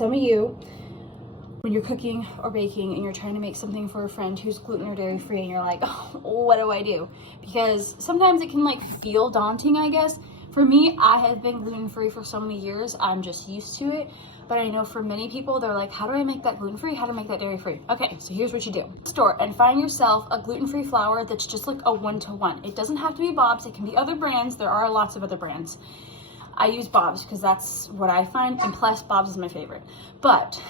some of you, when you're cooking or baking and you're trying to make something for a friend who's gluten or dairy free, and you're like, oh, what do I do? Because sometimes it can like feel daunting, I guess. For me, I have been gluten free for so many years, I'm just used to it. But I know for many people, they're like, how do I make that gluten free? How do I make that dairy free? Okay, so here's what you do. Store and find yourself a gluten free flour that's just like a 1-to-1. It doesn't have to be Bob's, it can be other brands. There are lots of other brands. I use Bob's because that's what I find, and plus Bob's is my favorite. But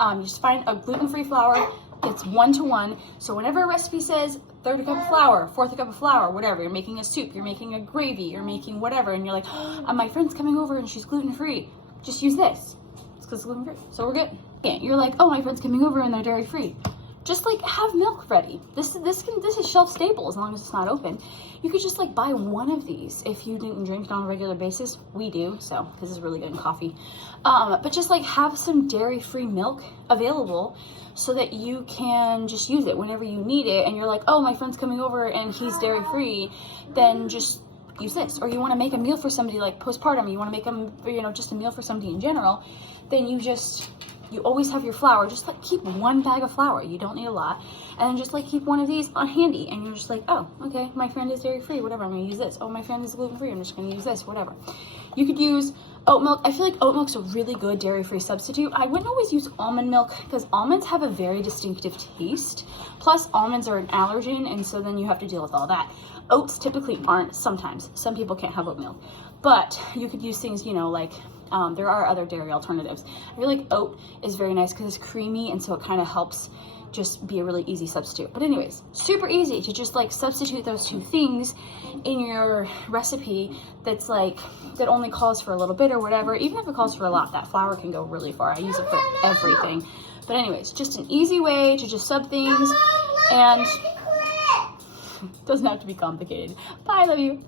you just find a gluten-free flour. It's 1-to-1. So whenever a recipe says 1/3 cup of flour, 1/4 cup of flour, whatever, you're making a soup, you're making a gravy, you're making whatever, and you're like, oh, my friend's coming over and she's gluten-free. Just use this. It's because it's gluten-free. So we're good. You're like, oh, my friend's coming over and they're dairy-free. Just like have milk ready. This is shelf stable as long as it's not open. You could just like buy one of these if you didn't drink it on a regular basis. We do, so because it's really good in coffee. But just like have some dairy-free milk available so that you can just use it whenever you need it. And you're like, oh, my friend's coming over and he's dairy-free. Then just use this. Or you want to make a meal for somebody like postpartum. You want to make just a meal for somebody in general. Then you always have your flour. Just like keep one bag of flour. You don't need a lot. And then just like keep one of these on handy. And you're just like, oh, okay, my friend is dairy free, whatever, I'm gonna use this. Oh, my friend is gluten free, I'm just gonna use this, whatever. You could use oat milk. I feel like oat milk's a really good dairy free substitute. I wouldn't always use almond milk because almonds have a very distinctive taste. Plus almonds are an allergen, and so then you have to deal with all that. Oats typically aren't sometimes. Some people can't have oat milk. But you could use things, like there are other dairy alternatives. I feel like oat is very nice because it's creamy, and so it kind of helps just be a really easy substitute. But anyways, super easy to just like substitute those two things in your recipe that only calls for a little bit or whatever. Even if it calls for a lot, that flour can go really far. I use it for everything. But anyways, just an easy way to just sub things, and it doesn't have to be complicated. Bye, I love you.